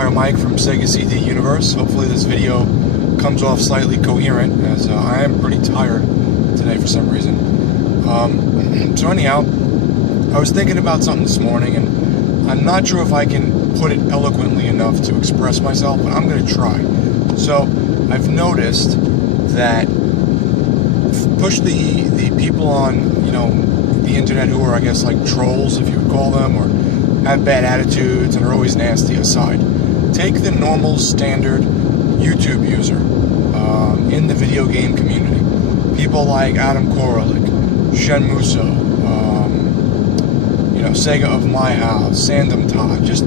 Vampire Mike from Sega CD Universe. Hopefully this video comes off slightly coherent, as I am pretty tired today for some reason. So anyhow, I was thinking about something this morning, and I'm not sure if I can put it eloquently enough to express myself, but I'm going to try. So I've noticed that push the people on, the internet who are, I guess, like trolls, if you would call them, or have bad attitudes and are always nasty aside. Take the normal, standard YouTube user in the video game community. People like Adam Koralik, Shenmuso, Sega of My House, Sandom Todd, just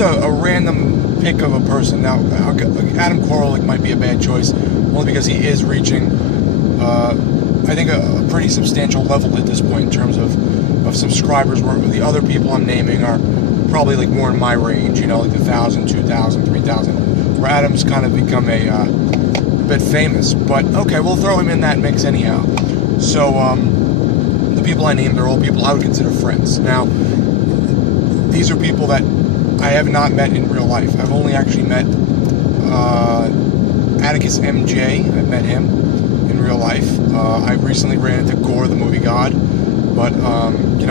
a random pick of a person. Now, Adam Koralik might be a bad choice, only because he is reaching, I think, a pretty substantial level at this point in terms of subscribers, where the other people I'm naming are probably like more in my range, like the 1,000, 2,000, 3,000, where Adam's kind of become a bit famous. But okay, we'll throw him in that mix anyhow. So the people I named are all people I would consider friends. Now, these are people that I have not met in real life. I've only actually met Atticus MJ. I've met him in real life. I recently ran into Gore, the movie god, but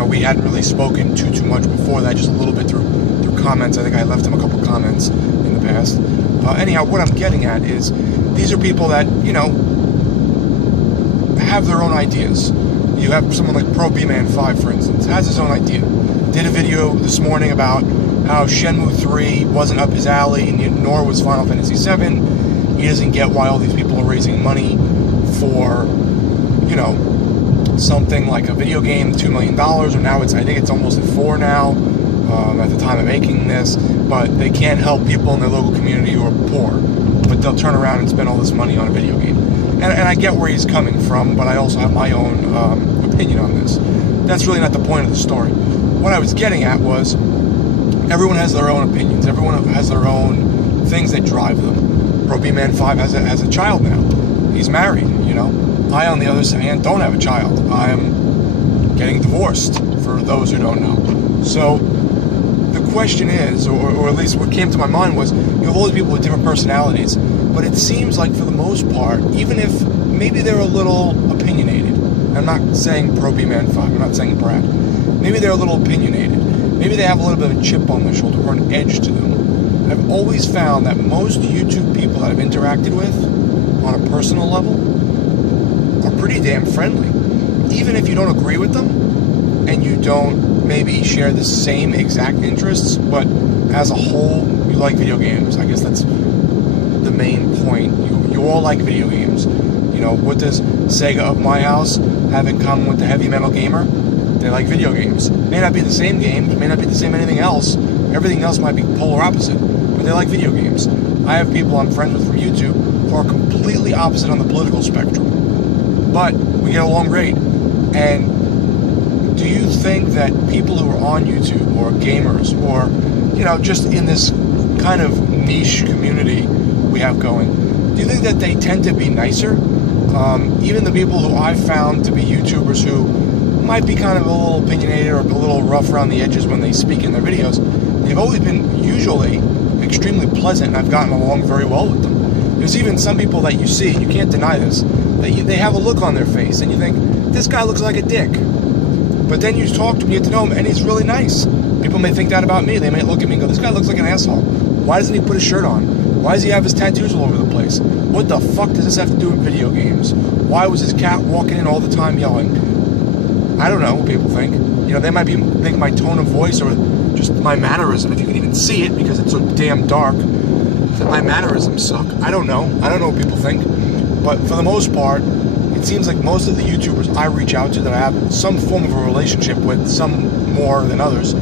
we hadn't really spoken too much before that, just a little bit through comments. I think I left him a couple comments in the past. Anyhow, what I'm getting at is these are people that, have their own ideas. You have someone like Pro B-Man5, for instance, has his own idea. Did a video this morning about how Shenmue 3 wasn't up his alley, nor was Final Fantasy 7. He doesn't get why all these people are raising money for, something like a video game, $2 million, or now I think it's almost at 4 now, at the time of making this, but they can't help people in their local community who are poor, but they'll turn around and spend all this money on a video game. And I get where he's coming from, but I also have my own opinion on this. That's really not the point of the story. What I was getting at was, everyone has their own opinions, everyone has their own things that drive them. Pro B-Man5 has a child now. He's married, I, on the other hand, don't have a child. I am getting divorced, for those who don't know. So, the question is, or at least what came to my mind was, you have all these people with different personalities, but it seems like, for the most part, even if maybe they're a little opinionated, I'm not saying Pro B-Man5, I'm not saying Brad, maybe they're a little opinionated, maybe they have a little bit of a chip on their shoulder, or an edge to them. I've always found that most YouTube people that I've interacted with, on a personal level, are pretty damn friendly. Even if you don't agree with them, and you don't maybe share the same exact interests, but as a whole, you like video games. I guess that's the main point. You all like video games. What does Sega of My House have in common with the Heavy Metal Gamer? They like video games. May not be the same games, may not be the same anything else. Everything else might be polar opposite, but they like video games. I have people I'm friends with from YouTube who are completely opposite on the political spectrum, but we get along great. And do you think that people who are on YouTube, or gamers, or just in this kind of niche community we have going, do you think that they tend to be nicer? Even the people who I've found to be YouTubers who might be kind of a little opinionated or a little rough around the edges when they speak in their videos, they've always been usually extremely pleasant, and I've gotten along very well with them. There's even some people that you see, you can't deny this, that they have a look on their face, and you think, this guy looks like a dick. But then you talk to him, you get to know him, and he's really nice. People may think that about me. They may look at me and go, this guy looks like an asshole. Why doesn't he put his shirt on? Why does he have his tattoos all over the place? What the fuck does this have to do with video games? Why was his cat walking in all the time yelling? I don't know what people think. They might think my tone of voice, or just my mannerism, if you can even see it because it's so damn dark, that my mannerisms suck. I don't know what people think. But for the most part, it seems like most of the YouTubers I reach out to that I have some form of a relationship with, some more than others,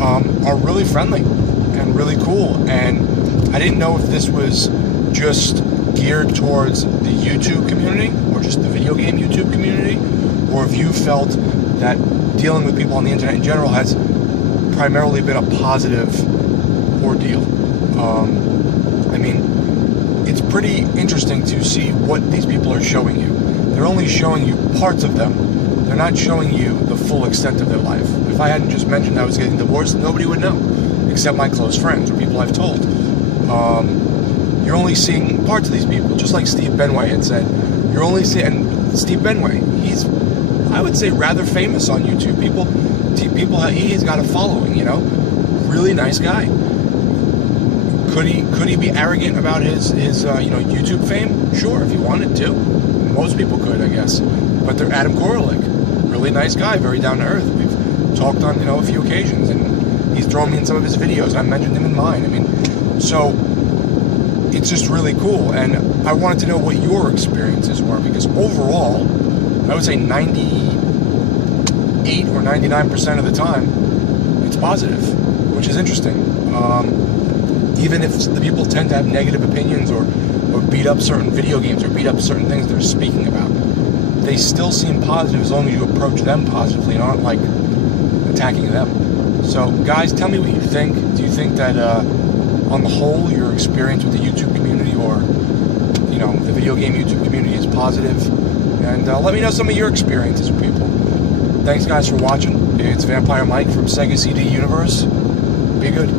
are really friendly and really cool. And I didn't know if this was just geared towards the YouTube community, or just the video game YouTube community, or if you felt that dealing with people on the internet in general has primarily been a positive ordeal. It's pretty interesting to see what these people are showing you. They're only showing you parts of them. They're not showing you the full extent of their life. If I hadn't just mentioned I was getting divorced, nobody would know. except my close friends or people I've told. You're only seeing parts of these people, just like Steve Benway had said. You're only seeing, and Steve Benway, he's, I would say, rather famous on YouTube. He's got a following, you know, really nice guy. Could he be arrogant about his YouTube fame? Sure, if he wanted to. Most people could, I guess. But they're Adam Koralik, really nice guy, very down to earth. We've talked on, a few occasions, and he's thrown me in some of his videos. I mentioned him in mine. I mean, so it's just really cool, and I wanted to know what your experiences were, because overall, I would say 98 or 99% of the time, it's positive, which is interesting. Even if the people tend to have negative opinions or beat up certain video games or beat up certain things they're speaking about, they still seem positive as long as you approach them positively and aren't, like, attacking them. So, guys, tell me what you think. Do you think that, on the whole, your experience with the YouTube community or, the video game YouTube community is positive? And let me know some of your experiences with people. Thanks, guys, for watching. It's Vampire Mike from Sega CD Universe. Be good.